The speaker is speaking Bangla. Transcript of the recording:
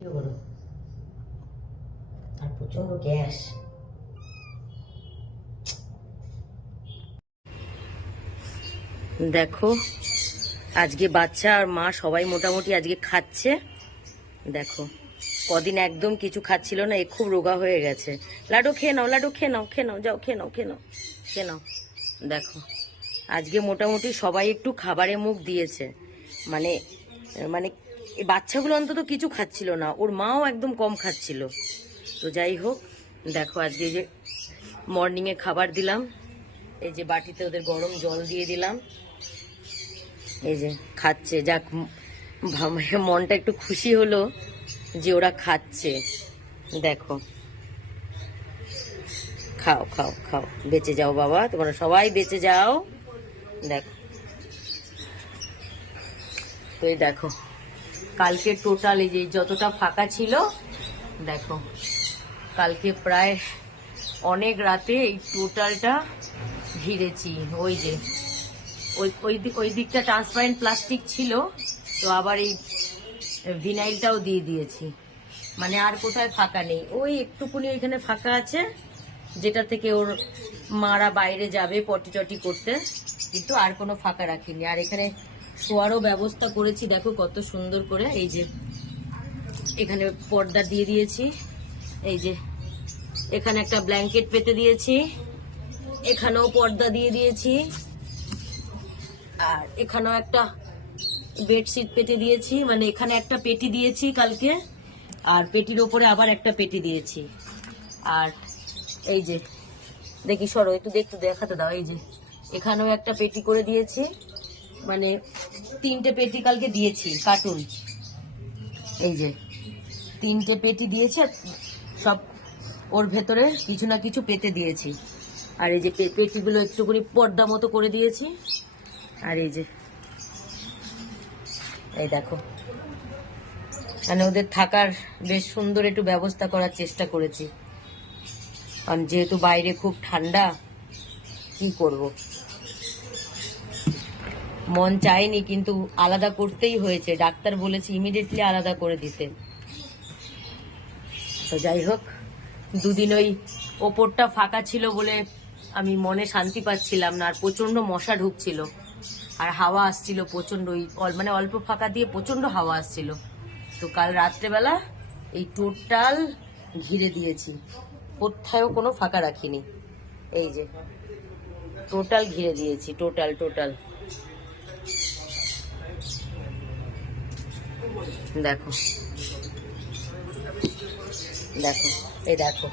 আর প্রচন্ড গ্যাস। দেখো আজকে বাচ্চা আর মা সবাই মোটামুটি আজকে খাচ্ছে। দেখো কদিন একদম কিছু খাচ্ছিল না, এ খুব রোগা হয়ে গেছে। লাডু খেয়ে নাও, লাডু খেয়ে নাও, খেয়ে নাও, যাও খেয়ে নাও, খেয়ে নাও, খেয়ে নাও। দেখো আজকে মোটামুটি সবাই একটু খাবারে মুখ দিয়েছে। মানে মানে এই বাচ্চাগুলো অন্তত কিছু খাচ্ছিল না, ওর মাও একদম কম খাচ্ছিল। তো যাই হোক, দেখো আজকে যে মর্নিংয়ে খাবার দিলাম, এই যে বাটিতে ওদের গরম জল দিয়ে দিলাম, এই যে খাচ্ছে। যাক মনটা একটু খুশি হলো যে ওরা খাচ্ছে। দেখো খাও খাও খাও, বেঁচে যাও বাবা, তোমরা সবাই বেঁচে যাও। দেখো তো এই দেখো কালকে টোটাল এই যে যতটা ফাঁকা ছিল, দেখো কালকে প্রায় অনেক রাতে এই টোটালটা ঘিরেছি। ওই যে ওই দিকটা ট্রান্সপারেন্ট প্লাস্টিক ছিল, তো আবার এই ভিনাইলটাও দিয়ে দিয়েছি। মানে আর কোথায় ফাঁকা নেই, ওই একটুকুনি ওইখানে ফাঁকা আছে যেটা থেকে ওর মারা বাইরে যাবে পটি টটি করতে, কিন্তু আর কোনো ফাঁকা রাখিনি। আর এখানে শোয়ারও ব্যবস্থা করেছি, দেখো কত সুন্দর করে। এই যে এখানে পর্দা দিয়ে দিয়েছি, এই যে এখানে একটা ব্ল্যাঙ্কেট পেতে দিয়েছি, এখানেও পর্দা দিয়ে দিয়েছি, আর এখানেও একটা বেডশিট পেতে দিয়েছি। মানে এখানে একটা পেটি দিয়েছি কালকে, আর পেটির ওপরে আবার একটা পেটি দিয়েছি। আর এই যে দেখি সরো একটু দেখতে দেখাতে দাও, এই যে এখানেও একটা পেটি করে দিয়েছি। মানে 3টে পেটি কালকে দিয়েছি কার্টুন, এই যে 3টে পেটি দিয়েছি, সব ওর ভেতরে কিছু না কিছু পেতে দিয়েছি। আর এই যে পেটিগুলো একটুখানি পর্দা মতো করে দিয়েছি। আর এই যে এই দেখো, মানে ওদের থাকার বেশ সুন্দর একটু ব্যবস্থা করার চেষ্টা করেছি, কারণ যেহেতু বাইরে খুব ঠান্ডা, কি করব, মন চায়নি কিন্তু আলাদা করতেই হয়েছে। ডাক্তার বলেছে ইমিডিয়েটলি আলাদা করে দিতে। তো যাই হোক, দুদিন ওই ওপরটা ফাঁকা ছিল বলে আমি মনে শান্তি পাচ্ছিলাম না, আর প্রচন্ড মশা ঢুকছিল আর হাওয়া আসছিল প্রচন্ড, ওই মানে অল্প ফাঁকা দিয়ে প্রচন্ড হাওয়া আসছিল। তো কাল রাত্রেবেলা এই টোটাল ঘিরে দিয়েছি, কোথাও কোনো ফাঁকা রাখিনি। এই যে টোটাল ঘিরে দিয়েছি, টোটাল টোটাল। দেখো দেখো এই দেখো।